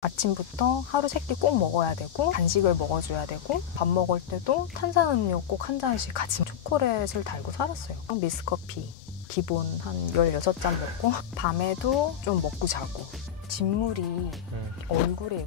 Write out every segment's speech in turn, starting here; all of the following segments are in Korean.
아침부터 하루 3끼 꼭 먹어야 되고 간식을 먹어줘야 되고 밥 먹을 때도 탄산음료 꼭 한 잔씩 같이 초콜릿을 달고 살았어요. 미스커피 기본 한 16잔 먹고 밤에도 좀 먹고 자고 진물이 얼굴에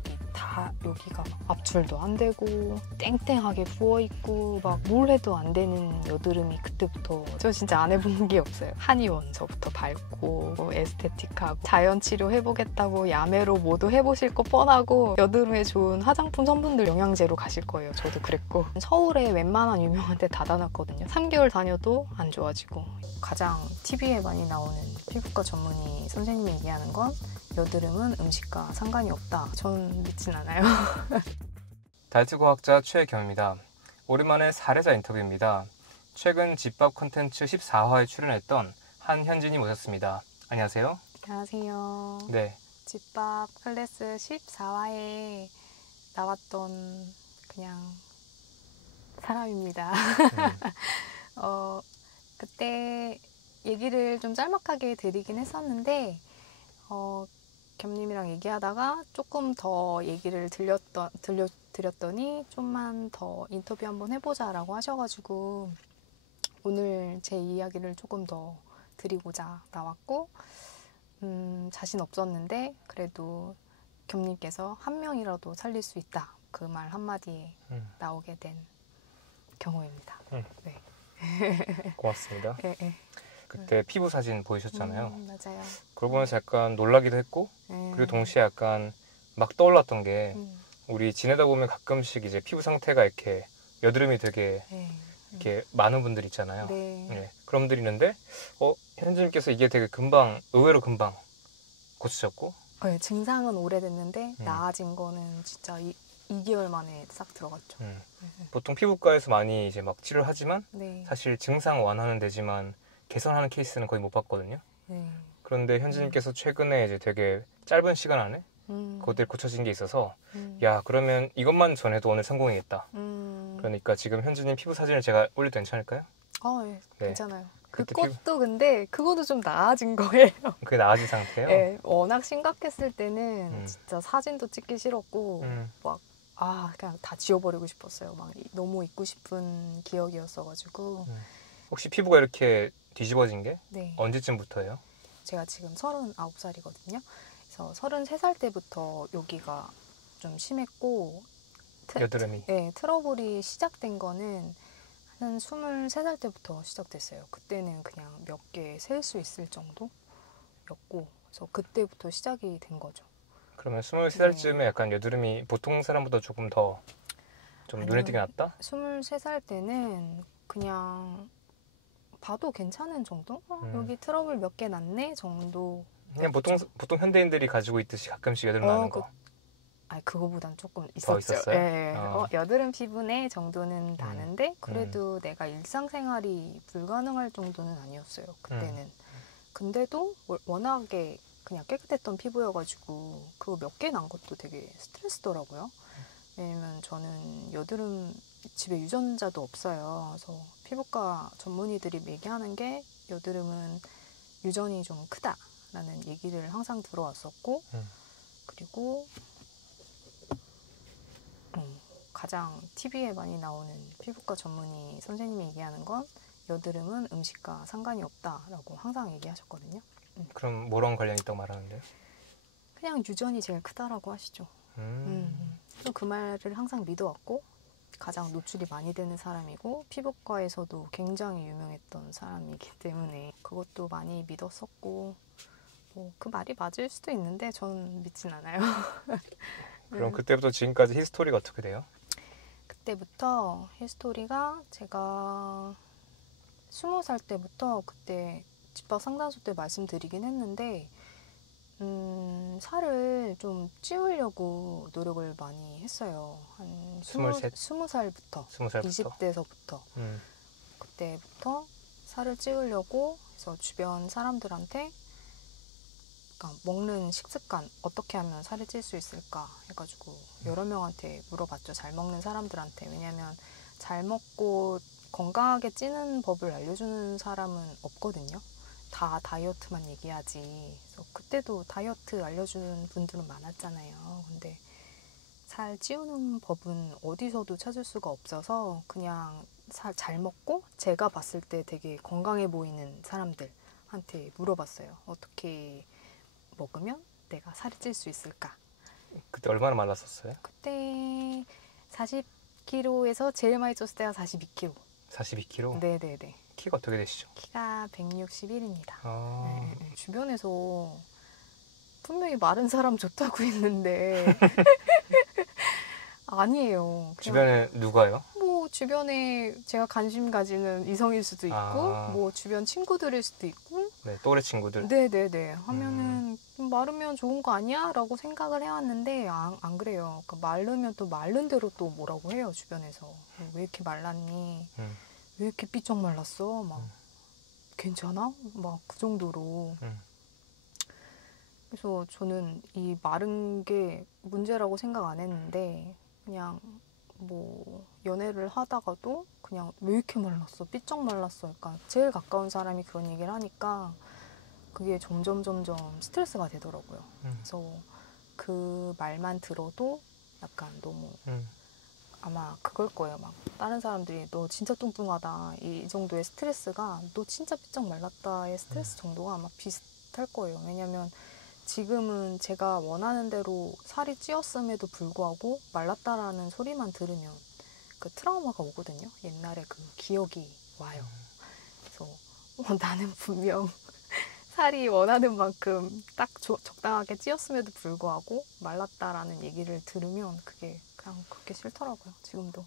여기가 압출도 안 되고 땡땡하게 부어있고 막 뭘 해도 안 되는 여드름이 그때부터 저 진짜 안 해본 게 없어요. 한의원서부터 밟고 에스테틱하고 자연치료 해보겠다고 야매로 모두 해보실 거 뻔하고 여드름에 좋은 화장품 성분들 영양제로 가실 거예요. 저도 그랬고 서울에 웬만한 유명한 데 다 다녔거든요. 3개월 다녀도 안 좋아지고 가장 TV에 많이 나오는 피부과 전문의 선생님이 얘기하는 건 여드름은 음식과 상관이 없다. 전 믿진 않아요. 다이어트과학자 최경입니다. 오랜만에 사례자 인터뷰입니다. 최근 집밥 콘텐츠 14화에 출연했던 한현진이 모셨습니다. 안녕하세요. 안녕하세요. 네. 집밥 클래스 14화에 나왔던 그냥 사람입니다. 그때 얘기를 좀 짤막하게 드리긴 했었는데 겸님이랑 얘기하다가 조금 더 얘기를 드렸더니 좀만 더 인터뷰 한번 해보자 라고 하셔가지고 오늘 제 이야기를 조금 더 드리고자 나왔고 자신 없었는데 그래도 겸님께서 한 명이라도 살릴 수 있다 그 말 한마디에 나오게 된 경우입니다. 네. 고맙습니다. 네. 그때 피부 사진 보이셨잖아요. 맞아요. 그걸 보면서 약간 놀라기도 했고 그리고 동시에 약간 막 떠올랐던 게 우리 지내다 보면 가끔씩 이제 피부 상태가 이렇게 여드름이 되게 이렇게 많은 분들 있잖아요. 네. 그런 분들이 있는데 현진님께서 이게 되게 의외로 금방 고치셨고 네, 증상은 오래됐는데 나아진 거는 진짜 2개월 만에 싹 들어갔죠. 보통 피부과에서 많이 이제 막 치료를 하지만 네. 사실 증상 완화는 되지만 개선하는 케이스는 거의 못 봤거든요. 그런데 현진님께서 최근에 이제 되게 짧은 시간 안에 그것들이 고쳐진 게 있어서 야 그러면 이것만 전해도 오늘 성공이겠다. 그러니까 지금 현진님 피부 사진을 제가 올려도 괜찮을까요? 네. 괜찮아요. 그것도 근데 그것도 좀 나아진 거예요. 그게 나아진 상태예요? 네, 워낙 심각했을 때는 진짜 사진도 찍기 싫었고 그냥 다 지워버리고 싶었어요. 막 너무 잊고 싶은 기억이었어가지고. 혹시 피부가 이렇게 뒤집어진 게 네. 언제쯤부터예요? 제가 지금 39살이거든요. 그래서 33살 때부터 여기가 좀 심했고 여드름이? 네, 트러블이 시작된 거는 한 23살 때부터 시작됐어요. 그때는 그냥 몇 개 셀 수 있을 정도였고 그래서 그때부터 시작이 된 거죠. 그러면 23살쯤에 약간 여드름이 보통 사람보다 조금 더 좀 눈에 띄게 났다? 23살 때는 그냥 봐도 괜찮은 정도? 여기 트러블 몇 개 났네 정도. 그냥 보통 현대인들이 가지고 있듯이 가끔씩 여드름 나는 거. 그거보단 조금 더 있었죠. 있었어요? 네. 여드름 피부네 정도는 나는데 그래도 내가 일상생활이 불가능할 정도는 아니었어요. 그때는. 근데도 워낙에 그냥 깨끗했던 피부여가지고 그거 몇 개 난 것도 되게 스트레스더라고요. 왜냐면 저는 여드름 집에 유전자도 없어요. 그래서 피부과 전문의들이 얘기하는 게 여드름은 유전이 좀 크다라는 얘기를 항상 들어왔었고 그리고 가장 TV에 많이 나오는 피부과 전문의 선생님이 얘기하는 건 여드름은 음식과 상관이 없다라고 항상 얘기하셨거든요. 그럼 뭐랑 관련이 있다고 말하는데요? 그냥 유전이 제일 크다라고 하시죠. 그 말을 항상 믿어왔고 가장 노출이 많이 되는 사람이고 피부과에서도 굉장히 유명했던 사람이기 때문에 그것도 많이 믿었었고 그 말이 맞을 수도 있는데 저는 믿진 않아요. 그럼 그때부터 지금까지 히스토리가 어떻게 돼요? 그때부터 히스토리가 제가 20살 때부터 그때 집밥 상담소 때 말씀드리긴 했는데 살을 좀 찌우려고 노력을 많이 했어요. 한 20살부터 20대서부터 그때부터 살을 찌우려고 해서 주변 사람들한테 먹는 식습관 어떻게 하면 살이 찔 수 있을까 해가지고 여러 명한테 물어봤죠. 잘 먹는 사람들한테. 왜냐면 잘 먹고 건강하게 찌는 법을 알려주는 사람은 없거든요. 다 다이어트만 얘기하지. 그래서 그때도 다이어트 알려주는 분들은 많았잖아요. 근데 살 찌우는 법은 어디서도 찾을 수가 없어서 그냥 살 잘 먹고 제가 봤을 때 되게 건강해 보이는 사람들한테 물어봤어요. 어떻게 먹으면 내가 살이 찔 수 있을까? 그때 얼마나 말랐었어요? 그때 40kg에서 제일 많이 쪘을 때가 42kg. 42kg? 네네네. 키가 어떻게 되시죠? 키가 161입니다. 아... 네. 주변에서 분명히 마른 사람 좋다고 했는데 아니에요. 주변에 누가요? 뭐 주변에 제가 관심 가지는 이성일 수도 있고 뭐 주변 친구들일 수도 있고 네, 또래 친구들. 네네네 하면은 마르면 좋은 거 아니야? 라고 생각을 해왔는데 안 그래요. 그러니까 마르면 또 마른 대로 또 뭐라고 해요 주변에서. 왜 이렇게 말랐니? 왜 이렇게 삐쩍 말랐어? 막 괜찮아? 막 그 정도로. 그래서 저는 이 마른 게 문제라고 생각 안 했는데 그냥 뭐 연애를 하다가도 그냥 왜 이렇게 말랐어? 삐쩍 말랐어. 그러니까 제일 가까운 사람이 그런 얘기를 하니까 그게 점점 스트레스가 되더라고요. 그래서 그 말만 들어도 약간 너무 아마 그걸 거예요. 막 다른 사람들이 너 진짜 뚱뚱하다 이 정도의 스트레스가 너 진짜 삐쩍 말랐다의 스트레스 정도가 아마 비슷할 거예요. 왜냐면 지금은 제가 원하는 대로 살이 찌었음에도 불구하고 말랐다라는 소리만 들으면 그 트라우마가 오거든요. 옛날에 그 기억이 와요. 그래서 나는 분명 살이 원하는 만큼 딱 적당하게 찌었음에도 불구하고 말랐다라는 얘기를 들으면 그게 그냥 그렇게 싫더라고요. 지금도.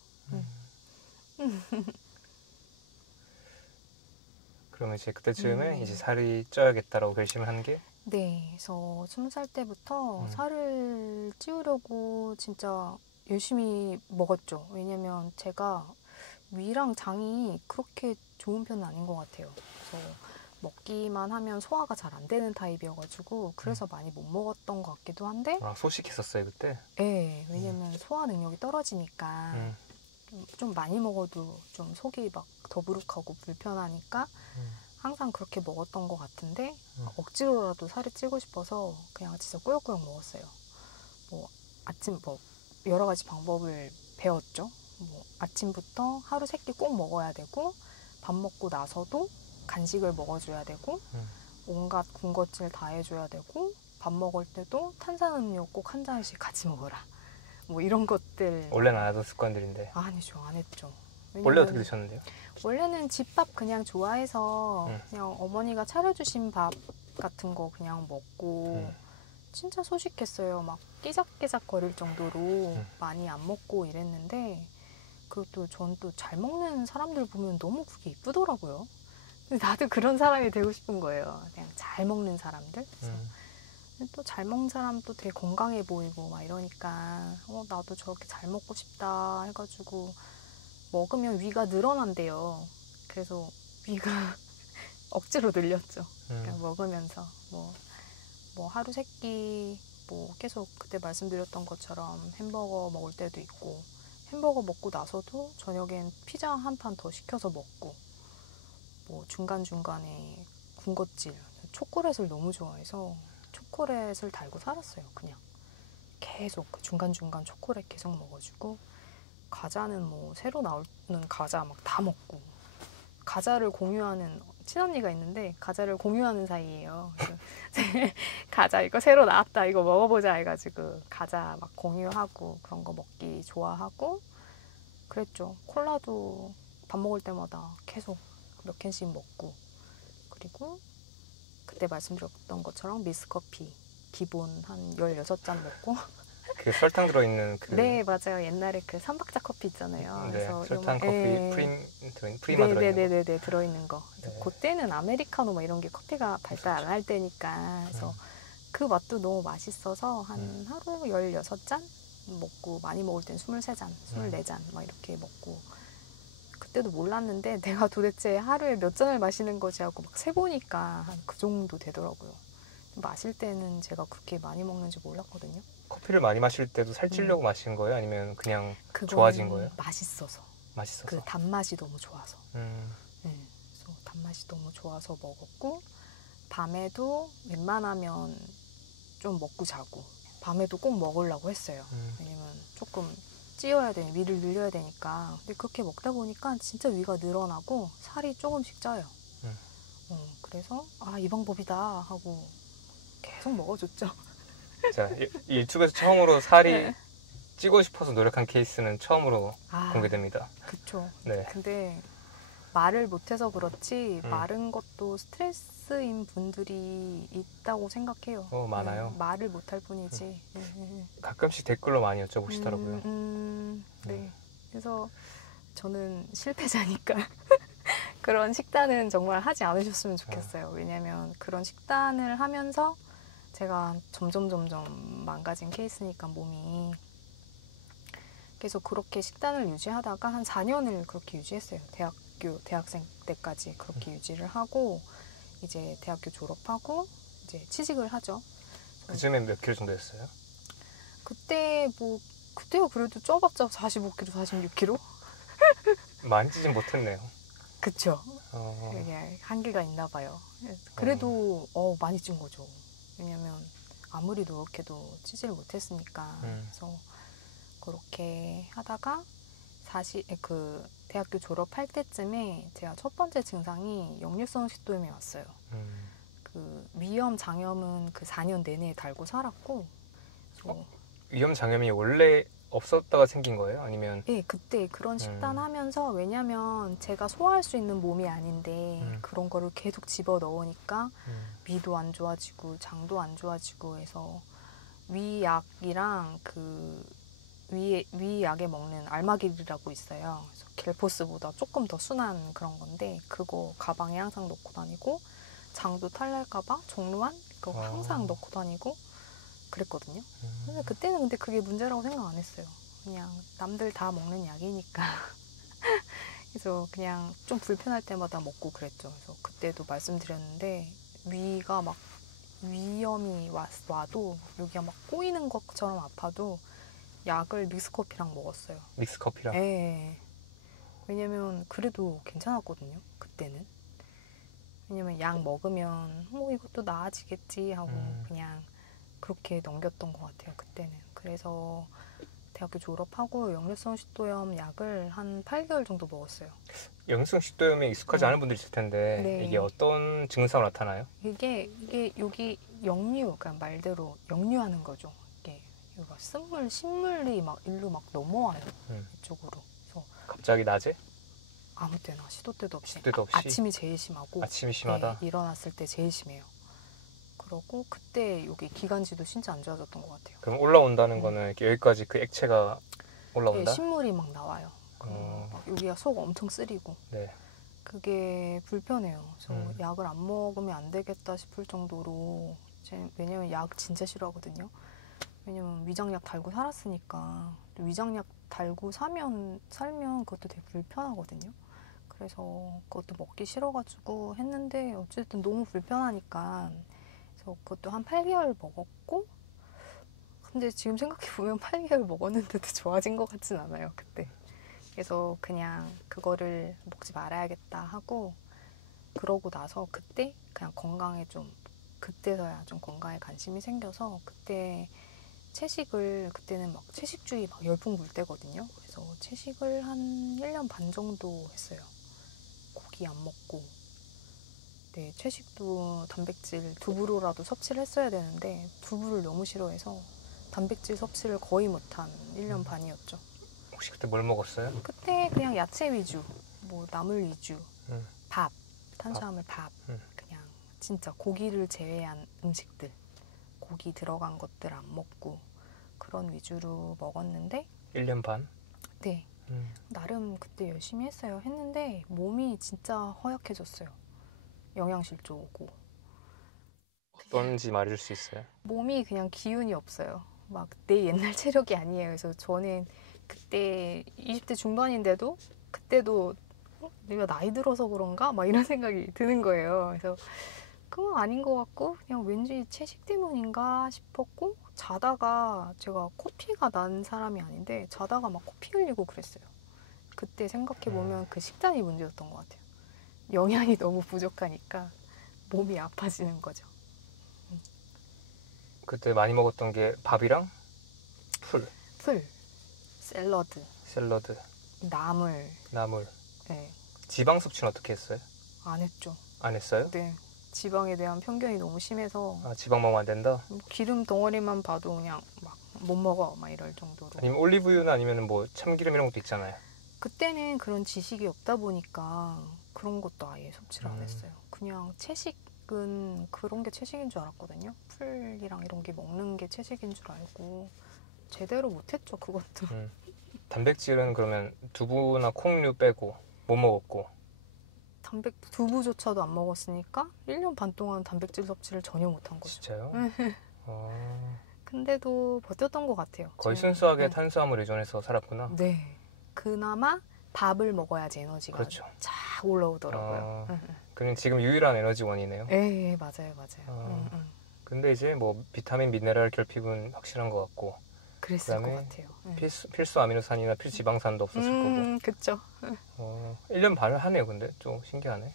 그러면 이제 그때쯤에 이제 살이 쪄야겠다라고 결심을 한 게? 네, 그래서 20살 때부터 살을 찌우려고 진짜 열심히 먹었죠. 왜냐면 제가 위랑 장이 그렇게 좋은 편은 아닌 것 같아요. 그래서 먹기만 하면 소화가 잘 안 되는 타입이어가지고 그래서 많이 못 먹었던 것 같기도 한데. 아, 소식했었어요 그때? 네, 왜냐면 소화 능력이 떨어지니까 좀 많이 먹어도 좀 속이 막 더부룩하고 불편하니까 항상 그렇게 먹었던 것 같은데 억지로라도 살이 찌고 싶어서 그냥 진짜 꾸역꾸역 먹었어요. 뭐 아침 뭐 여러 가지 방법을 배웠죠. 뭐 아침부터 하루 3끼 꼭 먹어야 되고 밥 먹고 나서도 간식을 먹어줘야 되고 온갖 군것질 다 해줘야 되고 밥 먹을 때도 탄산음료 꼭 한 잔씩 같이 먹어라. 뭐 이런 것들. 원래는 안 하던 습관들인데. 아니죠, 안 했죠. 원래 어떻게 드셨는데요? 원래는 집밥 그냥 좋아해서 그냥 어머니가 차려주신 밥 같은 거 그냥 먹고 진짜 소식했어요. 막 끼작끼작 거릴 정도로 많이 안 먹고 이랬는데 그것도 전 또 잘 먹는 사람들 보면 너무 그게 이쁘더라고요. 나도 그런 사람이 되고 싶은 거예요. 그냥 잘 먹는 사람들. 또 잘 먹는 사람도 되게 건강해 보이고 막 이러니까 나도 저렇게 잘 먹고 싶다 해가지고 먹으면 위가 늘어난대요. 그래서 위가 억지로 늘렸죠. 그러니까 먹으면서 뭐 하루 3끼 뭐 계속 그때 말씀드렸던 것처럼 햄버거 먹을 때도 있고 햄버거 먹고 나서도 저녁엔 피자 한 판 더 시켜서 먹고 뭐 중간중간에 군것질 초콜릿을 너무 좋아해서 초콜릿을 달고 살았어요. 그냥 계속 중간중간 초콜릿 계속 먹어주고 과자는 뭐 새로 나오는 과자 막 다 먹고 과자를 공유하는 친언니가 있는데 과자를 공유하는 사이예요. 과자 이거 새로 나왔다 이거 먹어보자 해가지고 과자 막 공유하고 그런 거 먹기 좋아하고 그랬죠. 콜라도 밥 먹을 때마다 계속 몇 캔씩 먹고 그리고 그때 말씀드렸던 것처럼 미스커피 기본 한 16잔 먹고 그 설탕 들어있는 그 네 맞아요. 옛날에 그 3박자 커피 있잖아요. 네, 그래서 설탕 커피 프리마 들어있는 거. 들어있는 거. 네. 그때는 아메리카노 뭐 이런 게 커피가 발달 안 할 때니까 그래서 그 맛도 너무 맛있어서 한 하루 16잔 먹고 많이 먹을 땐 23잔, 24잔 막 이렇게 먹고 그때도 몰랐는데 내가 도대체 하루에 몇 잔을 마시는 거지 하고 막 세보니까 한 그 정도 되더라고요. 마실 때는 제가 그렇게 많이 먹는지 몰랐거든요. 커피를 많이 마실 때도 살찌려고 마신 거예요? 아니면 그냥 좋아진 거예요? 맛있어서. 맛있어서. 그 단맛이 너무 좋아서. 네, 그래서 단맛이 너무 좋아서 먹었고 밤에도 웬만하면 좀 먹고 자고 밤에도 꼭 먹으려고 했어요. 왜냐면 조금 찌어야 되니 위를 늘려야 되니까. 근데 그렇게 먹다 보니까 진짜 위가 늘어나고 살이 조금씩 쪄요. 그래서 이 방법이다 하고 계속 먹어줬죠. 자, 이 유튜브에서 처음으로 살이 네. 찌고 싶어서 노력한 케이스는 처음으로 공개됩니다. 그쵸. 네. 근데 말을 못해서 그렇지 마른 것도 스트레스인 분들이 있다고 생각해요. 많아요. 말을 못할 뿐이지. 가끔씩 댓글로 많이 여쭤보시더라고요. 네. 그래서 저는 실패자니까 그런 식단은 정말 하지 않으셨으면 좋겠어요. 왜냐면 그런 식단을 하면서 제가 점점 망가진 케이스니까 몸이. 그래서 그렇게 식단을 유지하다가 한 4년을 그렇게 유지했어요. 대학생 때까지 그렇게 유지를 하고 이제 대학교 졸업하고 이제 취직을 하죠. 그쯤에 몇 킬로 정도 했어요? 그때가 그래도 쪄봤자 45kg, 46kg? 많이 찌진 못했네요. 그쵸. 이게 한계가 있나 봐요. 그래도 많이 찐 거죠. 왜냐면 아무리 노력해도 찌지를 못했으니까. 그래서 그렇게 하다가 대학교 졸업할 때쯤에 제가 첫 번째 증상이 역류성 식도염이 왔어요. 그 위염 장염은 그 4년 내내 달고 살았고. 위염 장염이 원래 없었다가 생긴 거예요? 아니면? 네, 그때 그런 식단 하면서 왜냐면 제가 소화할 수 있는 몸이 아닌데 그런 거를 계속 집어 넣으니까 위도 안 좋아지고 장도 안 좋아지고 해서 위약이랑 위약에 먹는 알마길이라고 있어요. 그래서 겔포스보다 조금 더 순한 그런 건데 그거 가방에 항상 넣고 다니고 장도 탈날까봐 종로안 그거 항상 넣고 다니고 그랬거든요. 근데 그게 문제라고 생각 안 했어요. 그냥 남들 다 먹는 약이니까. 그래서 그냥 좀 불편할 때마다 먹고 그랬죠. 그래서 그때도 말씀드렸는데 위가 막 위염이 와도 여기가 막 꼬이는 것처럼 아파도 약을 믹스커피랑 먹었어요. 믹스커피랑? 네. 왜냐면 그래도 괜찮았거든요. 그때는. 왜냐면 약 먹으면 이것도 나아지겠지 하고 그냥 그렇게 넘겼던 것 같아요. 그때는. 그래서 대학교 졸업하고 역류성 식도염 약을 한 8개월 정도 먹었어요. 역류성 식도염에 익숙하지 않은 분들이 있을 텐데 네. 이게 어떤 증상으로 나타나요? 이게 여기 역류, 그러니까 말대로 역류하는 거죠. 이게 신물이 막 일로 막 넘어와요. 이쪽으로. 그래서 갑자기 낮에? 아무 때나 시도 때도 없이. 없이? 아침이 제일 심하고. 아침이 심하다? 네, 일어났을 때 제일 심해요. 그러고 그때 여기 기관지도 진짜 안 좋아졌던 것 같아요. 그럼 올라온다는 거는 이렇게 여기까지 그 액체가 올라온다? 네, 신물이 막 나와요. 막 여기가 속 엄청 쓰리고. 네. 그게 불편해요. 그래서 약을 안 먹으면 안 되겠다 싶을 정도로 왜냐면 약 진짜 싫어하거든요. 왜냐면 위장약 달고 살았으니까 위장약 달고 살면 그것도 되게 불편하거든요. 그래서 그것도 먹기 싫어가지고 했는데 어쨌든 너무 불편하니까 그래서 그것도 한 8개월 먹었고 근데 지금 생각해보면 8개월 먹었는데도 좋아진 것 같진 않아요. 그때. 그래서 그냥 그거를 먹지 말아야겠다 하고 그러고 나서 그때 그냥 그때서야 좀 건강에 관심이 생겨서 그때 그때는 막 채식주의 막 열풍 불 때거든요. 그래서 채식을 한 1년 반 정도 했어요. 고기 안 먹고. 네, 채식도 단백질 두부로라도 섭취를 했어야 되는데 두부를 너무 싫어해서 단백질 섭취를 거의 못한 1년 반이었죠. 혹시 그때 뭘 먹었어요? 그때 그냥 야채 위주, 나물 위주, 밥, 탄수화물 밥, 그냥 진짜 고기를 제외한 음식들, 고기 들어간 것들 안 먹고 그런 위주로 먹었는데 1년 반? 네, 나름 그때 열심히 했는데 몸이 진짜 허약해졌어요. 영양실조 오고. 어떤지 말해줄 수 있어요? 몸이 그냥 기운이 없어요. 막 내 옛날 체력이 아니에요. 그래서 저는 그때 20대 중반인데도 그때도 내가 나이 들어서 그런가? 막 이런 생각이 드는 거예요. 그래서 그건 아닌 것 같고 그냥 왠지 채식 때문인가 싶었고 자다가 제가 코피가 난 사람이 아닌데 자다가 막 코피 흘리고 그랬어요. 그때 생각해보면 그 식단이 문제였던 것 같아요. 영양이 너무 부족하니까 몸이 아파지는 거죠. 그때 많이 먹었던 게 밥이랑 풀, 샐러드, 나물. 네. 지방 섭취는 어떻게 했어요? 안 했죠. 안 했어요? 네. 지방에 대한 편견이 너무 심해서. 지방 먹으면 안 된다? 기름 덩어리만 봐도 그냥 막 못 먹어 막 이럴 정도로. 아니면 올리브유나 아니면 뭐 참기름 이런 것도 있잖아요. 그때는 그런 지식이 없다 보니까 그런 것도 아예 섭취를 안 했어요. 그냥 채식은 그런 게 채식인 줄 알았거든요. 풀이랑 이런 게 먹는 게 채식인 줄 알고 제대로 못했죠, 그것도. 단백질은 그러면 두부나 콩류 빼고 못 먹었고. 두부조차도 안 먹었으니까 1년 반 동안 단백질 섭취를 전혀 못한 거죠. 진짜요? 근데도 버텼던 것 같아요. 거의 순수하게 탄수화물 의존해서 살았구나. 네. 그나마 밥을 먹어야지 에너지가 그렇죠. 쫙 올라오더라고요. 그냥 지금 유일한 에너지원이네요. 네, 맞아요. 근데 이제 뭐 비타민, 미네랄 결핍은 확실한 것 같고. 그랬을 것 같아요. 필수 아미노산이나 필지방산도 없었을 거고. 그쵸. 1년 반을 하네요, 근데. 좀 신기하네.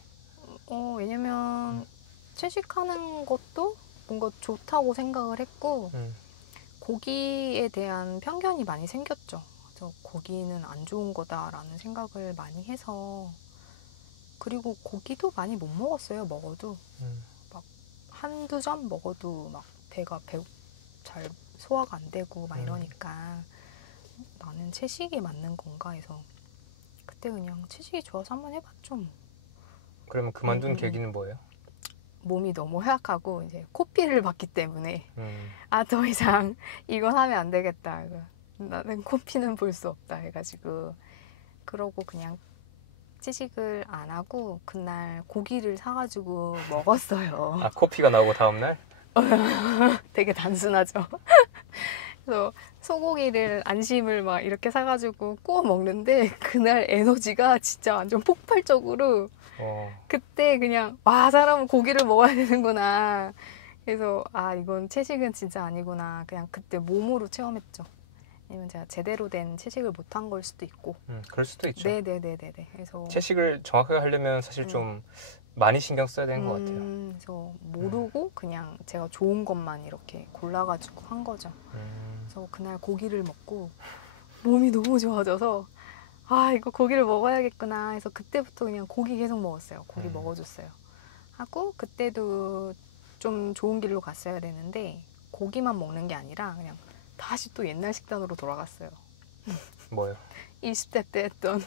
왜냐면 채식하는 것도 뭔가 좋다고 생각을 했고 고기에 대한 편견이 많이 생겼죠. 그래서 고기는 안 좋은 거다라는 생각을 많이 해서 그리고 고기도 많이 못 먹었어요. 먹어도 막 한두 점 먹어도 막 배가 잘 소화가 안 되고 막 이러니까 나는 채식이 맞는 건가 해서 그때 그냥 채식이 좋아서 한번 해봤죠. 뭐. 그러면 그만둔 계기는 뭐예요? 몸이 너무 허약하고 이제 코피를 봤기 때문에 더 이상 이건 하면 안 되겠다. 나는 코피는 볼 수 없다 해가지고 그러고 그냥 채식을 안 하고 그날 고기를 사가지고 먹었어요. 코피가 나오고 다음날? 되게 단순하죠. 그래서 소고기를 안심을 막 이렇게 사가지고 구워 먹는데 그날 에너지가 진짜 완전 폭발적으로 그때 그냥 사람은 고기를 먹어야 되는구나. 그래서 이건 채식은 진짜 아니구나. 그냥 그때 몸으로 체험했죠. 아니면 제가 제대로 된 채식을 못한 걸 수도 있고. 그럴 수도 있죠. 네네네네. 그래서 채식을 정확하게 하려면 사실 좀 많이 신경 써야 되는 것 같아요. 그래서 모르고 그냥 제가 좋은 것만 이렇게 골라가지고 한 거죠. 그래서 그날 고기를 먹고 몸이 너무 좋아져서 이거 고기를 먹어야겠구나 해서 그때부터 그냥 고기 계속 먹었어요. 고기 먹어줬어요. 하고 그때도 좀 좋은 길로 갔어야 되는데 고기만 먹는 게 아니라 그냥 다시 또 옛날 식단으로 돌아갔어요. 뭐요? 20대 때 했던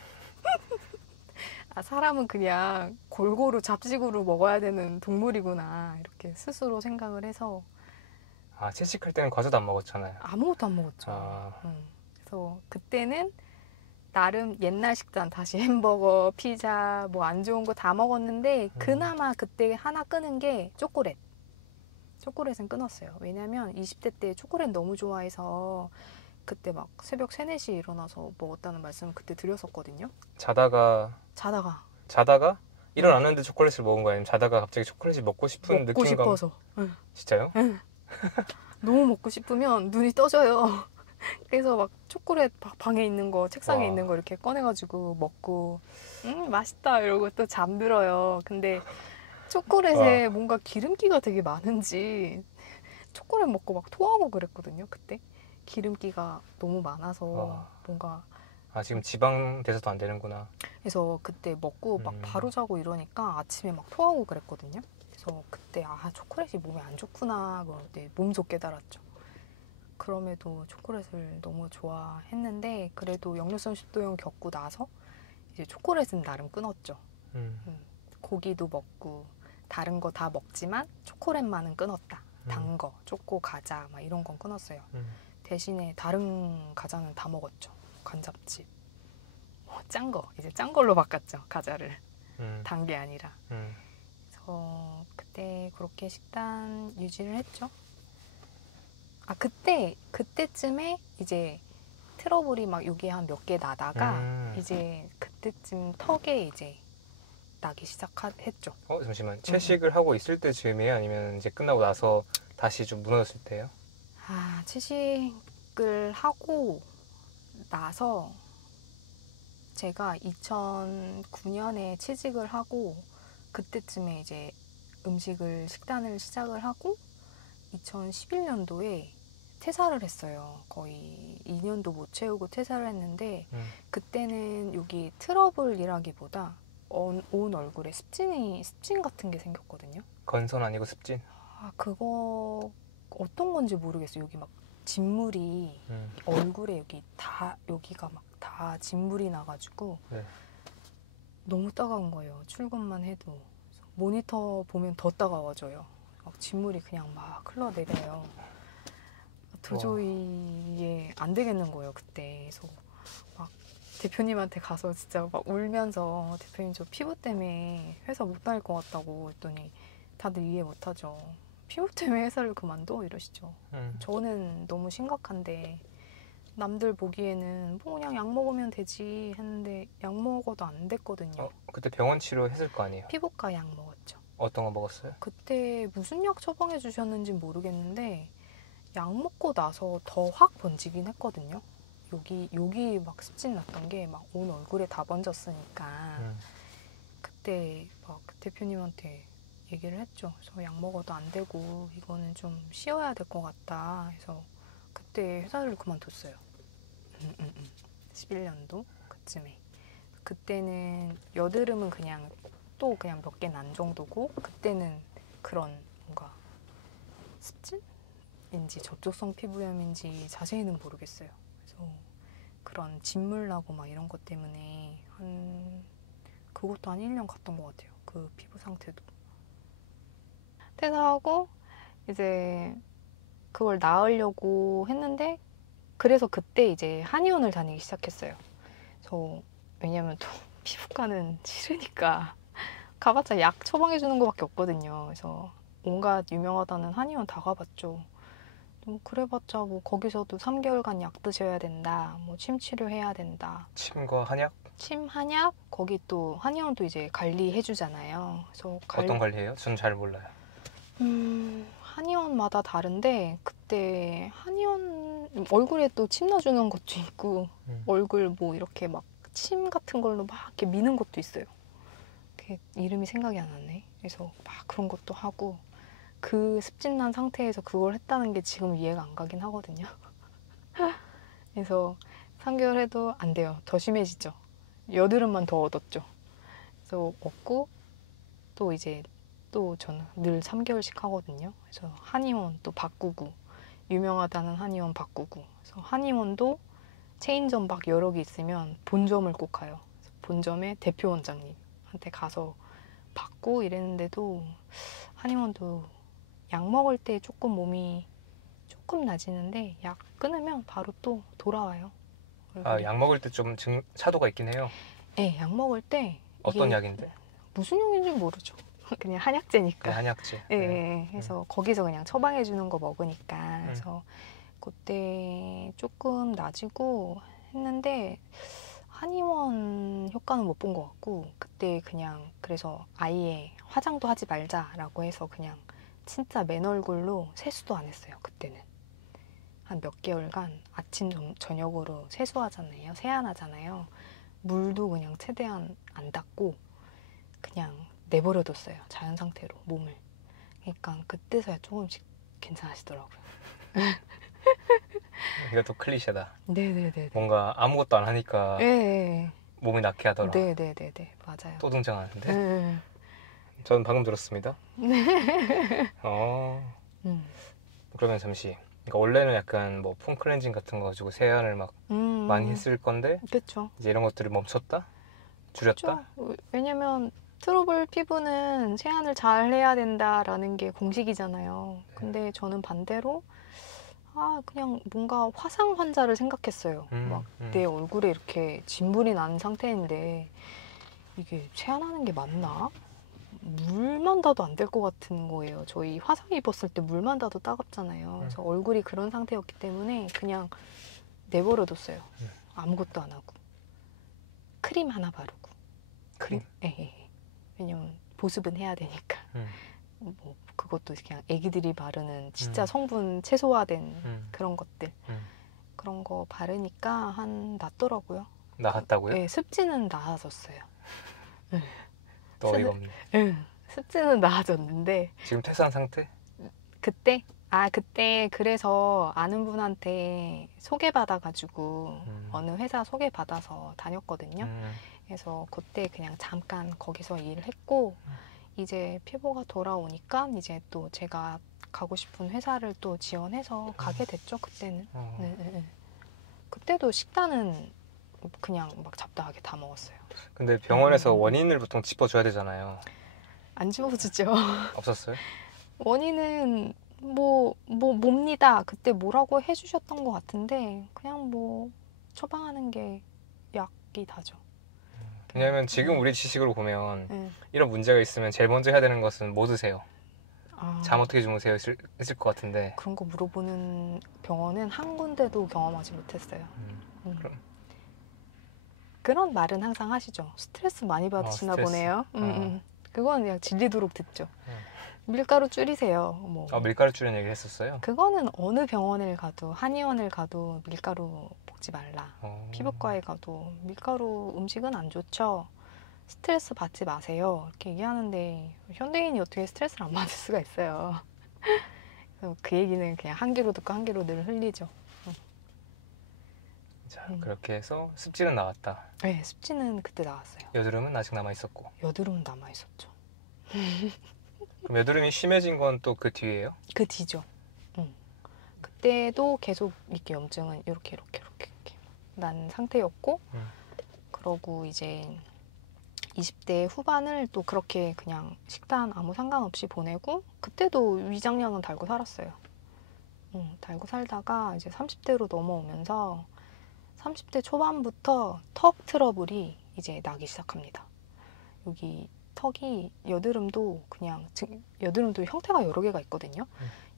사람은 그냥 골고루 잡식으로 먹어야 되는 동물이구나 이렇게 스스로 생각을 해서 채식할 때는 과자도 안 먹었잖아요. 아무것도 안 먹었죠. 그래서 그때는 나름 옛날 식단 다시 햄버거, 피자 뭐 안 좋은 거 다 먹었는데 그나마 그때 하나 끊은 게 초콜릿. 초콜릿은 끊었어요. 왜냐면 20대 때 초콜릿 너무 좋아해서 그때 막 새벽 3, 4시에 일어나서 먹었다는 말씀을 그때 드렸었거든요. 자다가 일어났는데 초콜릿을 먹은 거예요? 아니면 자다가 갑자기 초콜릿이 먹고 싶은 먹고 느낌감? 싶어서. 진짜요? 너무 먹고 싶으면 눈이 떠져요. 그래서 막 초콜릿 방에 있는 거, 책상에 있는 거 이렇게 꺼내가지고 먹고 맛있다 이러고 또 잠들어요. 근데 초콜릿에 뭔가 기름기가 되게 많은지 초콜릿 먹고 막 토하고 그랬거든요. 그때 기름기가 너무 많아서 뭔가 지금 지방 돼서도 안 되는구나. 그래서 그때 먹고 막 바로 자고 이러니까 아침에 막 토하고 그랬거든요. 그래서 그때 초콜릿이 몸에 안 좋구나 몸소 깨달았죠. 그럼에도 초콜릿을 너무 좋아했는데 그래도 역류성 식도염 겪고 나서 이제 초콜릿은 나름 끊었죠. 고기도 먹고 다른 거 다 먹지만 초콜릿만은 끊었다. 단 거, 초코, 과자 막 이런 건 끊었어요. 대신에 다른 과자는 다 먹었죠. 관잡집. 짠 거. 이제 짠 걸로 바꿨죠. 과자를. 단 게 아니라. 그래서 그때 그렇게 식단 유지를 했죠. 그때쯤에 이제 트러블이 막 여기 한 몇 개 나다가 이제 그때쯤 턱에 이제 나기 시작했죠. 잠시만. 채식을 하고 있을 때쯤이에요? 아니면 이제 끝나고 나서 다시 좀 무너졌을 때요? 채식을 하고 나서 제가 2009년에 취직을 하고 그때쯤에 이제 식단을 시작을 하고 2011년도에 퇴사를 했어요. 거의 2년도 못 채우고 퇴사를 했는데 그때는 여기 트러블이라기보다 온 얼굴에 습진 같은 게 생겼거든요. 건선 아니고 습진? 그거 어떤 건지 모르겠어요. 여기 막 진물이 얼굴에 여기가 막 다 진물이 나가지고 네. 너무 따가운 거예요. 출근만 해도. 모니터 보면 더 따가워져요. 막 진물이 그냥 막 흘러내려요. 도저히 이게 안 되겠는 거예요, 그때. 그래서 막 대표님한테 가서 진짜 막 울면서 대표님 저 피부 때문에 회사 못 다닐 것 같다고 했더니 다들 이해 못 하죠. 피부 때문에 회사를 그만둬? 이러시죠. 저는 너무 심각한데 남들 보기에는 뭐 그냥 약 먹으면 되지 했는데 약 먹어도 안 됐거든요. 그때 병원 치료했을 거 아니에요? 피부과 약 먹었죠. 어떤 거 먹었어요? 그때 무슨 약 처방해 주셨는지 모르겠는데 약 먹고 나서 더 확 번지긴 했거든요. 여기 막 습진 났던 게 막 온 얼굴에 다 번졌으니까 그때 막 대표님한테 얘기를 했죠. 그래서 약 먹어도 안 되고 이거는 좀 쉬어야 될 것 같다 해서 그때 회사를 그만뒀어요. 11년도 그쯤에. 그때는 여드름은 그냥 또 그냥 몇 개 난 정도고 그때는 그런 뭔가 습진인지 접촉성 피부염인지 자세히는 모르겠어요. 그래서 그런 진물 나고 막 이런 것 때문에 그것도 한 1년 갔던 것 같아요. 그 피부 상태도. 퇴사하고 이제 그걸 나으려고 했는데 그래서 그때 이제 한의원을 다니기 시작했어요. 왜냐면 또 피부과는 싫으니까 가봤자 약 처방해 주는 거밖에 없거든요. 그래서 온갖 유명하다는 한의원 다 가봤죠. 그래봤자 뭐 거기서도 3개월간 약 드셔야 된다. 뭐 침 치료해야 된다. 침과 한약? 침, 한약, 거기 또 한의원도 이제 관리해 주잖아요. 그래서 어떤 관리해요? 전 잘 몰라요. 한의원마다 다른데 그때 한의원 얼굴에 또 침 넣어주는 것도 있고 얼굴 뭐 이렇게 막 침 같은 걸로 막 이렇게 미는 것도 있어요. 이름이 생각이 안 나네. 그래서 막 그런 것도 하고 그 습진난 상태에서 그걸 했다는 게 지금 이해가 안 가긴 하거든요. 그래서 3개월 해도 안 돼요. 더 심해지죠. 여드름만 더 얻었죠. 그래서 얻고 또 이제 또 저는 늘 3개월씩 하거든요. 그래서 한의원 또 바꾸고 유명하다는 한의원 바꾸고 그래서 한의원도 체인점 막 여러 개 있으면 본점을 꼭 가요. 본점의 대표 원장님한테 가서 받고 이랬는데도 한의원도 약 먹을 때 조금 몸이 조금 나지는데 약 끊으면 바로 또 돌아와요. 약 먹을 때 좀 차도가 있긴 해요? 네, 약 먹을 때 어떤 약인데? 무슨 약인지 모르죠. 그냥 한약재니까. 네, 한약재. 네. 그래서 거기서 그냥 처방해 주는 거 먹으니까. 그래서 그때 조금 나아지고 했는데 한의원 효과는 못 본 것 같고 그때 그냥 그래서 아예 화장도 하지 말자라고 해서 그냥 진짜 맨 얼굴로 세수도 안 했어요. 그때는. 한 몇 개월간 아침, 저녁으로 세수하잖아요. 세안하잖아요. 물도 그냥 최대한 안 닿고 그냥 내버려뒀어요. 자연 상태로 몸을. 그러니까 그때서야 조금씩 괜찮아지더라고요. 이것도 클리셰다. 네네네. 뭔가 아무것도 안 하니까 네. 몸이 낫게 하더라. 네네네. 맞아요. 또 등장하는데. 네. 저는 방금 들었습니다. 그러면 잠시. 그러니까 원래는 약간 뭐 폼클렌징 같은 거 가지고 세안을 막 많이 했을 건데 그쵸. 이제 이런 것들을 멈췄다? 줄였다? 그쵸. 왜냐면 트러블 피부는 세안을 잘 해야 된다라는 게 공식이잖아요. 근데 저는 반대로 그냥 뭔가 화상 환자를 생각했어요. 막 내 얼굴에 이렇게 진물이 난 상태인데 이게 세안하는 게 맞나? 물만 닿아도 안 될 것 같은 거예요. 저희 화상 입었을 때 물만 닿아도 따갑잖아요. 그래서 얼굴이 그런 상태였기 때문에 그냥 내버려뒀어요. 아무것도 안 하고. 크림 하나 바르고. 크림? 예. 왜냐면 보습은 해야 되니까. 뭐 그것도 그냥 애기들이 바르는 진짜 성분 최소화된 그런 것들. 그런 거 바르니까 낫더라고요. 나았다고요? 네, 습진은 나아졌어요. 또 어이가 없네. 습지는 나아졌는데 지금 퇴사한 상태? 그때 그래서 아는 분한테 소개받아가지고 어느 회사 소개받아서 다녔거든요. 그래서 그때 그냥 잠깐 거기서 일을 했고 이제 피부가 돌아오니까 이제 또 제가 가고 싶은 회사를 또 지원해서 가게 됐죠. 그때는. 네. 그때도 식단은 그냥 막 잡다하게 다 먹었어요. 근데 병원에서 원인을 보통 짚어줘야 되잖아요. 안 짚어주죠. 없었어요? 원인은 뭡니다. 그때 뭐라고 해주셨던 것 같은데 그냥 뭐 처방하는 게 약이 다죠. 왜냐면 지금 우리 지식으로 보면 이런 문제가 있으면 제일 먼저 해야 되는 것은 뭐 드세요? 잠 어떻게 주무세요? 있을 것 같은데 그런 거 물어보는 병원은 한 군데도 경험하지 못했어요. 그럼. 그런 말은 항상 하시죠. 스트레스 많이 받으시나 스트레스. 보네요. 그건 그냥 질리도록 듣죠. 밀가루 줄이세요. 뭐. 밀가루 줄이는 얘기 했었어요? 그거는 어느 병원을 가도 한의원을 가도 밀가루 먹지 말라. 피부과에 가도 밀가루 음식은 안 좋죠. 스트레스 받지 마세요. 이렇게 얘기하는데 현대인이 어떻게 스트레스를 안 받을 수가 있어요. 그래서 그 얘기는 그냥 한 귀로 듣고 한 귀로 늘 흘리죠. 자, 그렇게 해서 습지는 나왔다. 네, 습지는 그때 나왔어요. 여드름은 아직 남아있었고. 여드름은 남아있었죠. 그럼 여드름이 심해진 건 또 그 뒤에요? 그 뒤죠. 그때도 계속 이렇게 염증은 이렇게 난 상태였고 그러고 이제 20대 후반을 또 그렇게 그냥 식단 아무 상관없이 보내고 그때도 위장약은 달고 살았어요. 달고 살다가 이제 30대로 넘어오면서 30대 초반부터 턱 트러블이 이제 나기 시작합니다. 여기 턱이 여드름도 여드름도 형태가 여러 개가 있거든요.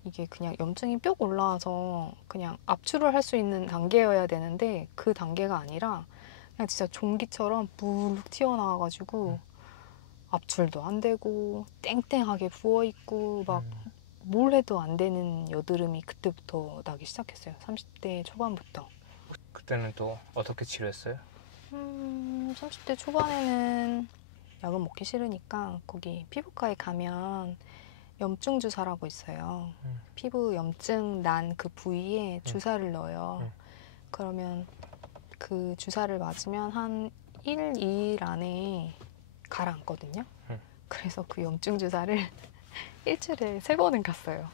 이게 그냥 염증이 뿅 올라와서 그냥 압출을 할 수 있는 단계여야 되는데 그 단계가 아니라 그냥 진짜 종기처럼 물룩 튀어나와가지고 압출도 안 되고 땡땡하게 부어있고 막 뭘 해도 안 되는 여드름이 그때부터 나기 시작했어요. 30대 초반부터. 그때는 또 어떻게 치료했어요? 30대 초반에는 약은 먹기 싫으니까 거기 피부과에 가면 염증 주사라고 있어요. 피부 염증 난 그 부위에 주사를 넣어요. 그러면 그 주사를 맞으면 한 1, 2일 안에 가라앉거든요. 그래서 그 염증 주사를 일주일에 3번은 갔어요.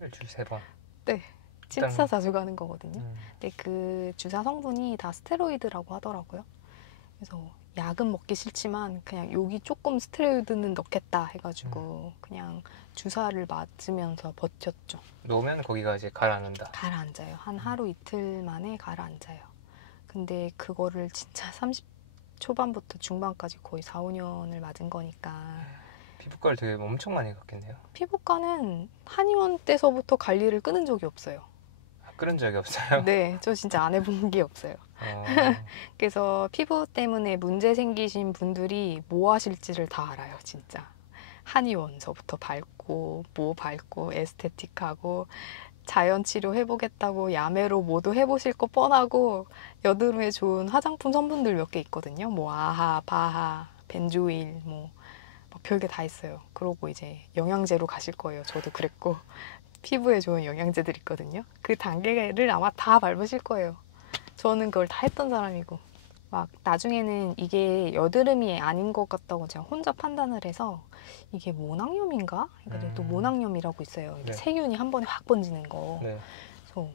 일주일에 3번? 네. 진짜 자주 가는 거거든요. 근데 그 주사 성분이 다 스테로이드라고 하더라고요. 그래서 약은 먹기 싫지만 그냥 여기 조금 스테로이드는 넣겠다 해가지고 그냥 주사를 맞으면서 버텼죠. 놓으면 거기가 이제 가라앉는다. 가라앉아요. 한 하루 이틀 만에 가라앉아요. 근데 그거를 진짜 30 초반부터 중반까지 거의 4, 5년을 맞은 거니까 피부과를 되게 엄청 많이 갔겠네요. 피부과는 한의원 때서부터 관리를 끊은 적이 없어요. 끊은 적이 없어요? 네, 저 진짜 안 해본 게 없어요. 그래서 피부 때문에 문제 생기신 분들이 뭐 하실지를 다 알아요, 진짜. 한의원서부터 밟고, 뭐 밟고, 에스테틱하고, 자연치료 해보겠다고 야매로 뭐도 해보실 거 뻔하고, 여드름에 좋은 화장품 성분들 몇 개 있거든요. 뭐 아하, 바하, 벤조일, 뭐 별게 다 있어요. 그러고 이제 영양제로 가실 거예요. 저도 그랬고. 피부에 좋은 영양제들 있거든요. 그 단계를 아마 다 밟으실 거예요. 저는 그걸 다 했던 사람이고 막 나중에는 이게 여드름이 아닌 것 같다고 제가 혼자 판단을 해서 이게 모낭염인가? 그러니까 또 모낭염이라고 있어요. 이게 세균이 한 번에 확 번지는 거. 그래서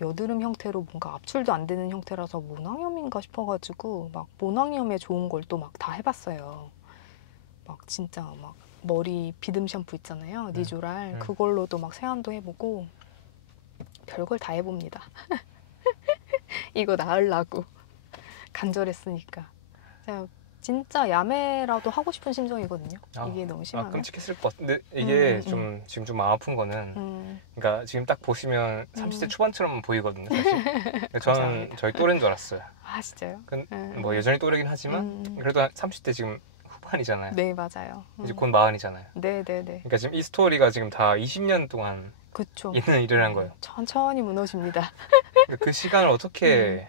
여드름 형태로 뭔가 압출도 안 되는 형태라서 모낭염인가 싶어가지고 막 모낭염에 좋은 걸 또 막 다 해봤어요. 막 진짜 막 머리 비듬 샴푸 있잖아요. 니조랄. 그걸로도 막 세안도 해보고 별걸 다 해봅니다. 이거 나으려고 간절했으니까. 진짜 야매라도 하고 싶은 심정이거든요. 이게 너무 심하면. 끔찍했을 것 같은데 이게 좀 지금 좀 마음 아픈 거는 그러니까 지금 딱 보시면 30대 초반처럼 보이거든요. 사실. 저는 저희 또래인 줄 알았어요. 아 진짜요? 뭐 여전히 또래긴 하지만 그래도 30대 지금 후반이잖아요. 네, 맞아요. 이제 곧 40이잖아요. 네네네. 그러니까 지금 이 스토리가 지금 다 20년 동안 그쵸. 있는 일을 한 거예요. 천천히 무너집니다. 그 시간을 어떻게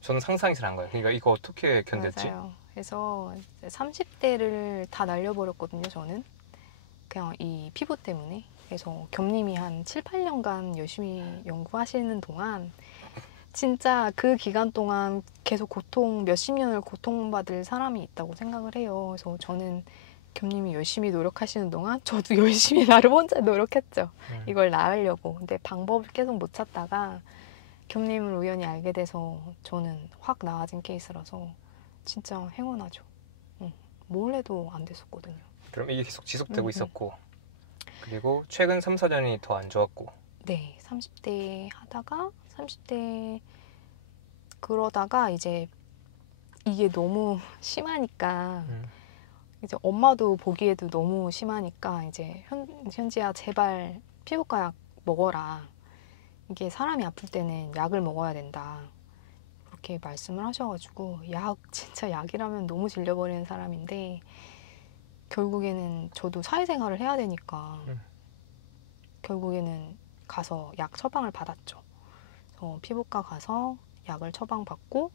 저는 상상이 잘 안 가요. 그러니까 이거 어떻게 견뎠지? 맞아요. 그래서 30대를 다 날려버렸거든요, 저는. 그냥 이 피부 때문에. 그래서 겸님이 한 7, 8년간 열심히 연구하시는 동안 진짜 그 기간 동안 계속 몇십 년을 고통받을 사람이 있다고 생각을 해요. 그래서 저는 겸님이 열심히 노력하시는 동안 저도 열심히 나를 혼자 노력했죠. 이걸 나으려고. 근데 방법을 계속 못 찾다가 겸님을 우연히 알게 돼서 저는 확 나아진 케이스라서 진짜 행운하죠. 뭘 해도 안 됐었거든요. 그럼 이게 계속 지속되고 있었고 그리고 최근 3, 4년이 더 안 좋았고 네. 30대 하다가 30대 그러다가 이제 이게 너무 심하니까 이제 엄마도 보기에도 너무 심하니까 이제 현지야 제발 피부과 약 먹어라. 이게 사람이 아플 때는 약을 먹어야 된다. 그렇게 말씀을 하셔가지고 진짜 약이라면 너무 질려버리는 사람인데 결국에는 저도 사회생활을 해야 되니까 결국에는 가서 약 처방을 받았죠. 그래서 피부과 가서 약을 처방받고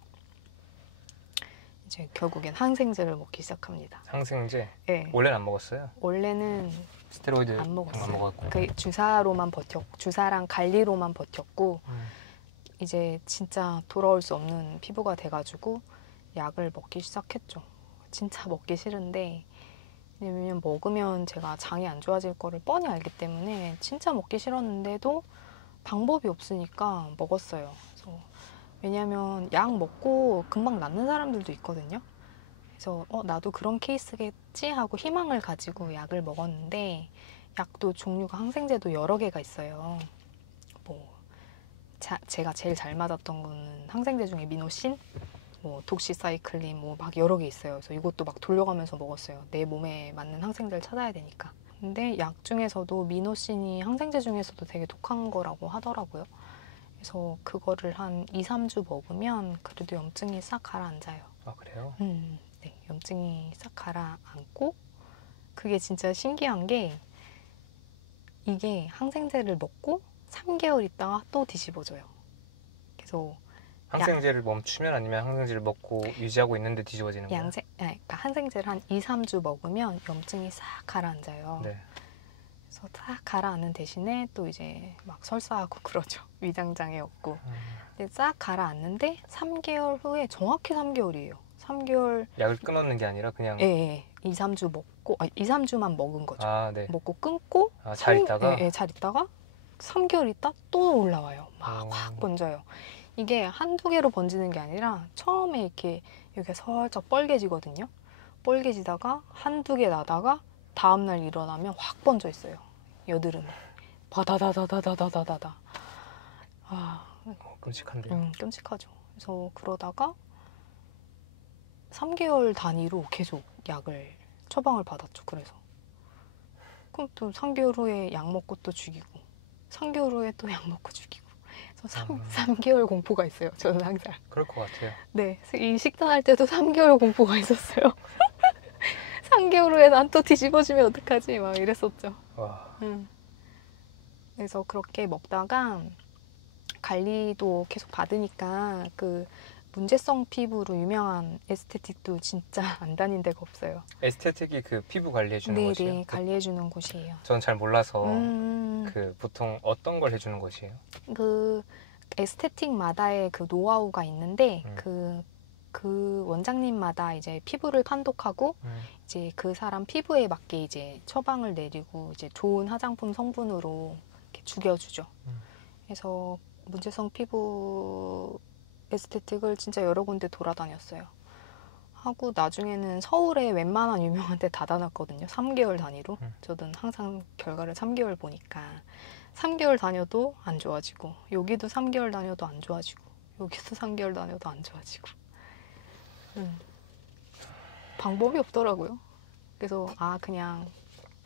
이제 결국엔 항생제를 먹기 시작합니다. 항생제? 네. 원래는 안 먹었어요? 원래는 스테로이드 안 먹었어요. 안 먹었고. 그 주사랑 관리로만 버텼고 이제 진짜 돌아올 수 없는 피부가 돼가지고 약을 먹기 시작했죠. 진짜 먹기 싫은데 왜냐면 먹으면 제가 장이 안 좋아질 거를 뻔히 알기 때문에 진짜 먹기 싫었는데도 방법이 없으니까 먹었어요. 그래서 왜냐면 약 먹고 금방 낫는 사람들도 있거든요. 그래서 나도 그런 케이스겠지 하고 희망을 가지고 약을 먹었는데 약도 종류가 항생제도 여러 개가 있어요. 뭐 제가 제일 잘 맞았던 거는 항생제 중에 미노신, 뭐 독시사이클린 뭐 막 여러 개 있어요. 그래서 이것도 막 돌려가면서 먹었어요. 내 몸에 맞는 항생제를 찾아야 되니까. 근데 약 중에서도 미노신이 항생제 중에서도 되게 독한 거라고 하더라고요. 그래서 그거를 한 2, 3주 먹으면 그래도 염증이 싹 가라앉아요. 아, 그래요? 네, 염증이 싹 가라앉고 그게 진짜 신기한 게 이게 항생제를 먹고 3개월 있다가 또 뒤집어져요. 그래서 항생제를 멈추면 아니면 항생제를 먹고 유지하고 있는데 뒤집어지는 거예요? 그러니까 항생제를 한 2, 3주 먹으면 염증이 싹 가라앉아요. 네. 그래서 싹 가라앉는 대신에 또 이제 막 설사하고 그러죠. 위장장애 없고. 근데 싹 가라앉는데 3개월 후에 정확히 3개월이에요. 3개월 약을 끊었는 게 아니라 그냥 2, 3주 먹고 2, 3주만 먹은 거죠. 네. 먹고 끊고 잘 있다가 잘 있다가 3개월 있다 또 올라와요. 막 확 번져요. 이게 한두 개로 번지는 게 아니라 처음에 이렇게 여기가 살짝 뻘개지거든요. 뻘개지다가 한두 개 나다가 다음날 일어나면 확 번져 있어요. 여드름이. 바다다다다다다다다. 끔찍한데요? 끔찍하죠. 그래서 그러다가 3개월 단위로 계속 약을 처방을 받았죠. 그래서 그럼 또 3개월 후에 약 먹고 또 죽이고 3개월 후에 또 약 먹고 죽이고 그래서 3개월 공포가 있어요. 저는 항상. 그럴 것 같아요. 네. 이 식단할 때도 3개월 공포가 있었어요. 3개월 후에 난 또 뒤집어지면 어떡하지? 막 이랬었죠. 와. 그래서 그렇게 먹다가 관리도 계속 받으니까 그 문제성 피부로 유명한 에스테틱도 진짜 안 다닌 데가 없어요. 에스테틱이 그 피부 관리해주는 곳이에요? 네, 관리해주는 곳이에요. 저는 잘 몰라서 그 보통 어떤 걸 해주는 곳이에요? 그 에스테틱마다의 그 노하우가 있는데 그 원장님마다 이제 피부를 판독하고 이제 그 사람 피부에 맞게 이제 처방을 내리고 이제 좋은 화장품 성분으로 이렇게 죽여주죠. 그래서 문제성 피부 에스테틱을 진짜 여러 군데 돌아다녔어요. 하고 나중에는 서울에 웬만한 유명한 데 다 다녔거든요. 3개월 단위로. 저는 항상 결과를 3개월 보니까 3개월 다녀도 안 좋아지고 여기도 3개월 다녀도 안 좋아지고 여기도 3개월 다녀도 안 좋아지고 방법이 없더라고요. 그래서 그냥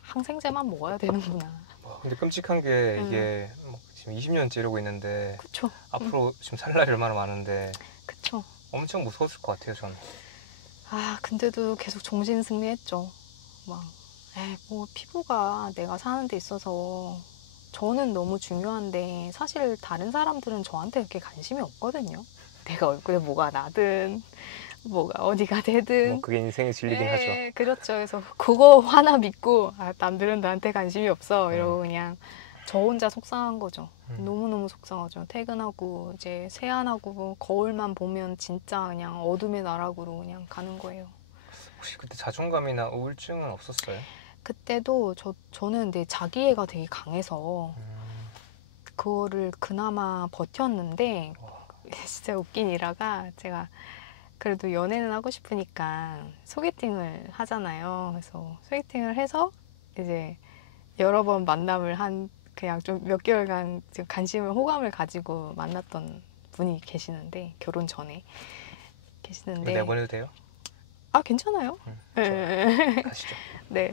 항생제만 먹어야 되는구나. 근데 끔찍한 게 이게 지금 20년째 이러고 있는데 그쵸. 앞으로 지금 살 날이 얼마나 많은데 그쵸. 엄청 무서웠을 것 같아요, 저는. 근데도 계속 정신승리했죠. 뭐 피부가 내가 사는 데 있어서 저는 너무 중요한데 사실 다른 사람들은 저한테 그렇게 관심이 없거든요. 내가 얼굴에 뭐가 나든 뭐가 어디가 되든 뭐 그게 인생의 진리긴 하죠. 그렇죠. 그래서 그거 하나 믿고 남들은 나한테 관심이 없어 이러고 그냥 저 혼자 속상한 거죠. 너무너무 속상하죠. 퇴근하고 이제 세안하고 거울만 보면 진짜 그냥 어둠의 나락으로 그냥 가는 거예요. 혹시 그때 자존감이나 우울증은 없었어요? 그때도 저는 근데 자기애가 되게 강해서 그거를 그나마 버텼는데 진짜 웃긴 일화가 제가 그래도 연애는 하고 싶으니까 소개팅을 하잖아요. 그래서 소개팅을 해서 이제 여러 번 만남을 한 그냥 좀 몇 개월간 관심을 호감을 가지고 만났던 분이 계시는데 결혼 전에 계시는데 내보내도 돼요? 아 괜찮아요. 네. 가시죠. 네.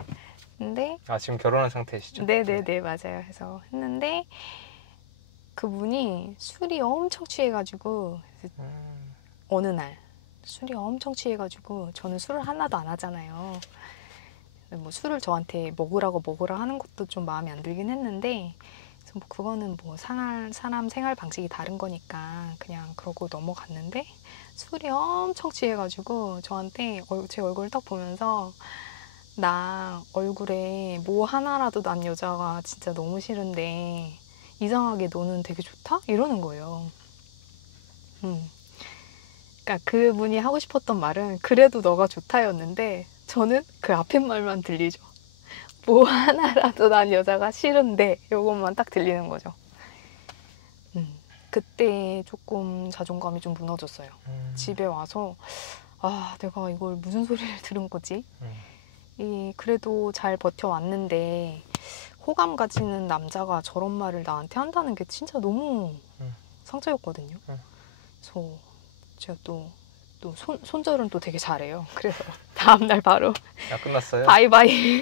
근데 지금 결혼한 상태시죠? 네네네 맞아요. 그래서 했는데 그분이 술이 엄청 취해가지고 어느 날 술이 엄청 취해가지고 저는 술을 하나도 안 하잖아요. 뭐 술을 저한테 먹으라 하는 것도 좀 마음에 안 들긴 했는데 그래서 뭐 그거는 뭐 사람 생활 방식이 다른 거니까 그냥 그러고 넘어갔는데 술이 엄청 취해가지고 저한테 제 얼굴을 딱 보면서 나 얼굴에 뭐 하나라도 난 여자가 진짜 너무 싫은데 이상하게 너는 되게 좋다? 이러는 거예요. 그러니까 그분이 하고 싶었던 말은 그래도 너가 좋다였는데 저는 그 앞에 말만 들리죠. 뭐 하나라도 난 여자가 싫은데 이것만 딱 들리는 거죠. 그때 조금 자존감이 좀 무너졌어요. 집에 와서 아 내가 이걸 무슨 소리를 들은 거지? 그래도 잘 버텨왔는데 호감 가지는 남자가 저런 말을 나한테 한다는 게 진짜 너무 상처였거든요. 그래서 제가 또 손절은 또 되게 잘해요. 그래서 다음날 바로 끝났어요? 바이바이.